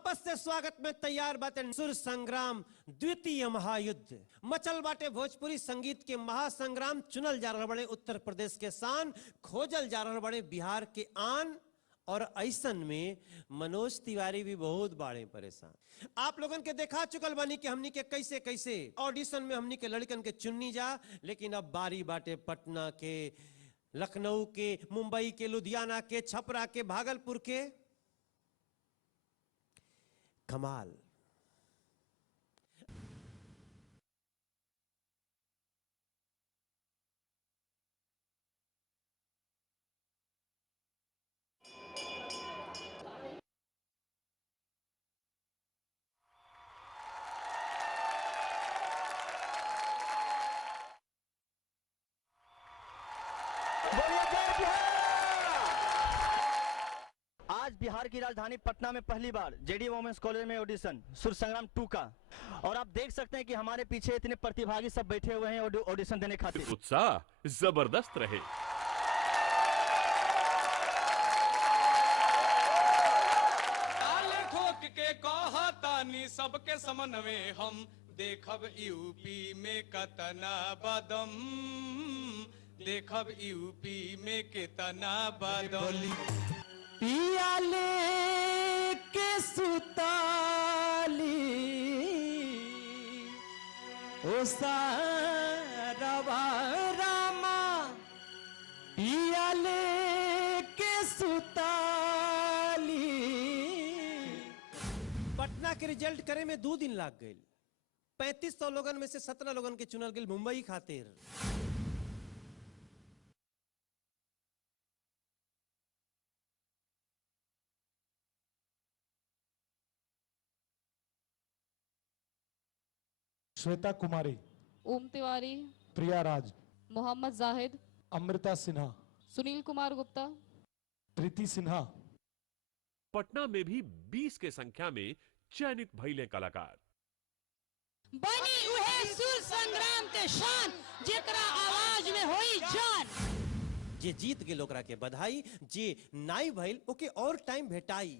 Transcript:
वापस से स्वागत में तैयार बाटे सुर संग्राम द्वितीय महायुद्ध। मचल बाटे भोजपुरी संगीत के महासंग्राम। चुनल जा रहा बड़े उत्तर प्रदेश के शान, खोजल जा रहा बड़े बिहार के आन। और ऐसन में मनोज तिवारी भी बहुत बड़े परेशान। आप लोगन के देखा चुकल बानी कि हमनी के कैसे कैसे ऑडिशन में हमनी के लड़कन के चुननी जा। लेकिन अब बारी बाटे पटना के, लखनऊ के, मुंबई के, लुधियाना के, छपरा के, भागलपुर के। कमाल। आज बिहार की राजधानी पटना में पहली बार जेडी वोमेंस कॉलेज में ऑडिशन सुर संग्राम 2 का। और आप देख सकते हैं कि हमारे पीछे इतने प्रतिभागी सब बैठे हुए हैं ऑडिशन देने खातिर। उत्साह जबरदस्त रहे। ताले ठोक के कहतानी सबके समन्वय हम देखब यूपी में कतना बदम, देखब यूपी में कितना बदम। पियाले के सुताली ओ सारवा रामा, पियाले के सुताली। पटना के रिजल्ट करे में 2 दिन लाग गए। 3500 लोगन में से 17 लोगन के चुनल गए मुंबई खातिर। श्वेता कुमारी, ओम तिवारी, प्रिया राज, मोहम्मद जाहिद, अमृता सिन्हा, सुनील कुमार गुप्ता, प्रीति सिन्हा। पटना में भी 20 के संख्या में चयनित भइले कलाकार। बनी उहे सुर संग्राम के शान, जेकरा आवाज में होई जान। जे जीत गेल ओकरा के बधाई, जे नाई भइल ओके और टाइम भेटाई।